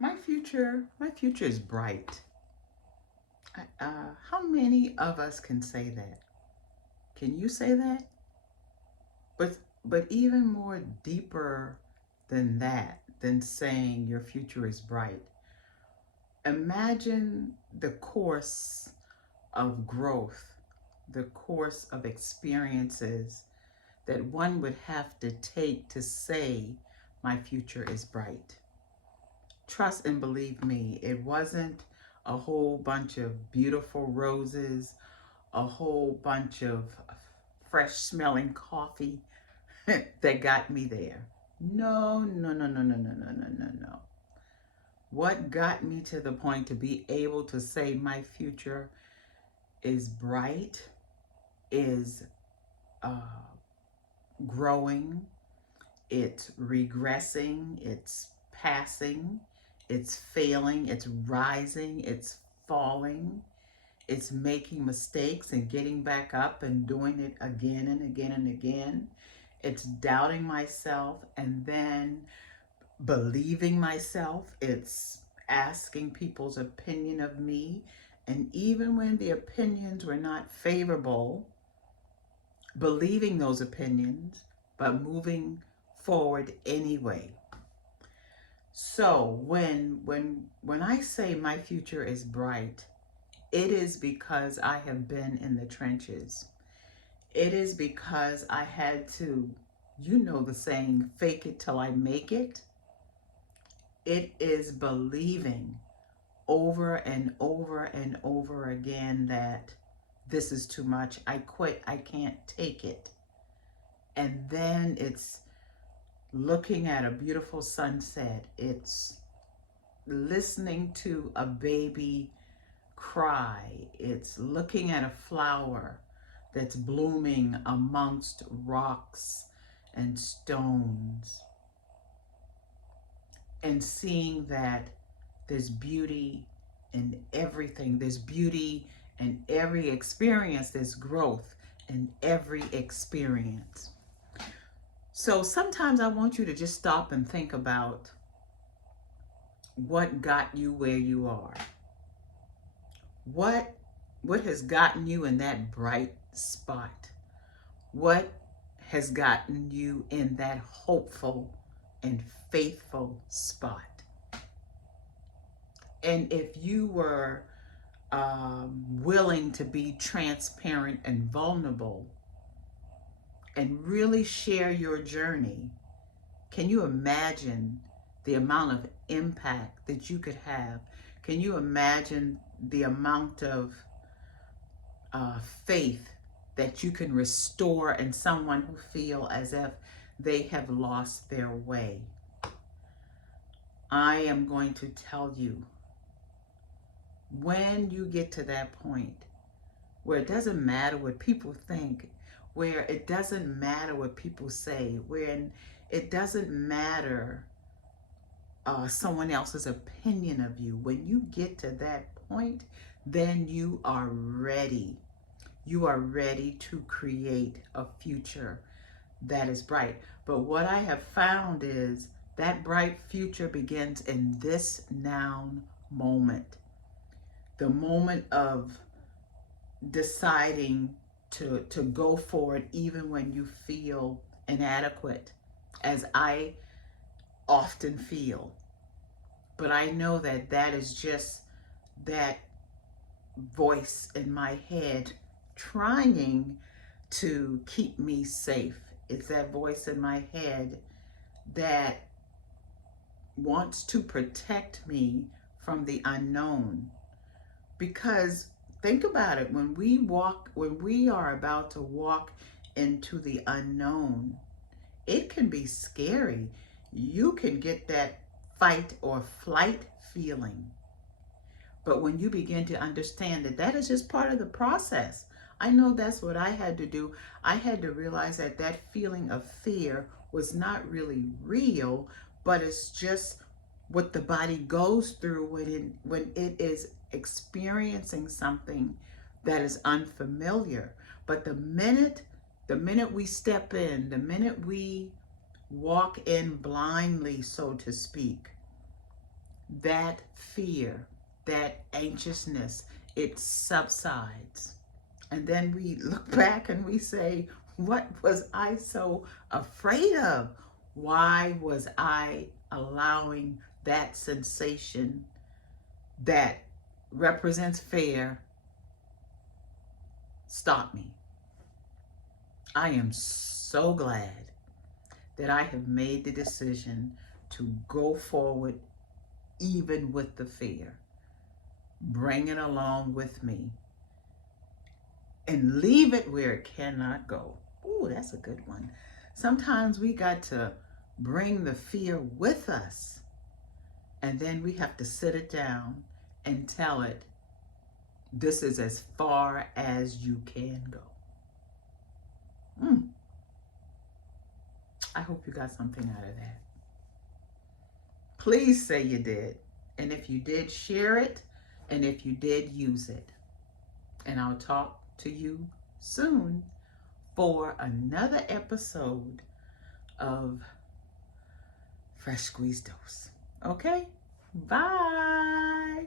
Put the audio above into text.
My future is bright. How many of us can say that? Can you say that? But but even more deeper than that, than saying your future is bright. Imagine the course of growth, the course of experiences that one would have to take to say my future is bright. Trust and believe me, it wasn't a whole bunch of beautiful roses, a whole bunch of fresh smelling coffee that got me there. No, no, no, no, no, no, no, no, no, no. What got me to the point to be able to say my future is bright is uh, growing, it's regressing, it's passing, it's failing, it's rising, it's falling, it's making mistakes and getting back up and doing it again and again and again. It's doubting myself and then believing myself. It's asking people's opinion of me. And even when the opinions were not favorable, believing those opinions, but moving forward anyway. So when I say my future is bright, it is because I have been in the trenches. It is because I had to, you know the saying, fake it till I make it. It is believing over and over and over again that this is too much. I quit. I can't take it. And then it's looking at a beautiful sunset. It's listening to a baby cry. It's looking at a flower that's blooming amongst rocks and stones and seeing that there's beauty in everything. There's beauty in every experience. There's growth in every experience. So sometimes I want you to just stop and think about what got you where you are. What what has gotten you in that bright spot? What has gotten you in that hopeful and faithful spot? And if you were willing to be transparent and vulnerable and really share your journey, can you imagine the amount of impact that you could have? Can you imagine the amount of faith that you can restore in someone who feel as if they have lost their way? I am going to tell you, when you get to that point where it doesn't matter what people think, where it doesn't matter what people say, when it doesn't matter someone else's opinion of you, when you get to that point, then you are ready. You are ready to create a future that is bright. But what I have found is that bright future begins in this now moment. The moment of deciding to go for it even when you feel inadequate, as I often feel. But I know that that is just that voice in my head trying to keep me safe. It's that voice in my head that wants to protect me from the unknown. Because think about it, when we are about to walk into the unknown, it can be scary. You can get that fight or flight feeling. But when you begin to understand that that is just part of the process, I know that's what I had to do. I had to realize that that feeling of fear was not really real, but it's just what the body goes through when it is experiencing something that is unfamiliar. But the minute we step in, the minute we walk in blindly, so to speak, that fear, that anxiousness, it subsides. And then we look back and we say, what was I so afraid of? Why was I allowing that sensation that represents fear stop me? I am so glad that I have made the decision to go forward even with the fear. Bring it along with me and leave it where it cannot go. Ooh, that's a good one. Sometimes we got to bring the fear with us, and then we have to sit it down and tell it, this is as far as you can go. I hope you got something out of that. Please say you did. And if you did, share it. And if you did, use it. And I'll talk to you soon for another episode of Fresh Squeezed Dose. Okay? Bye.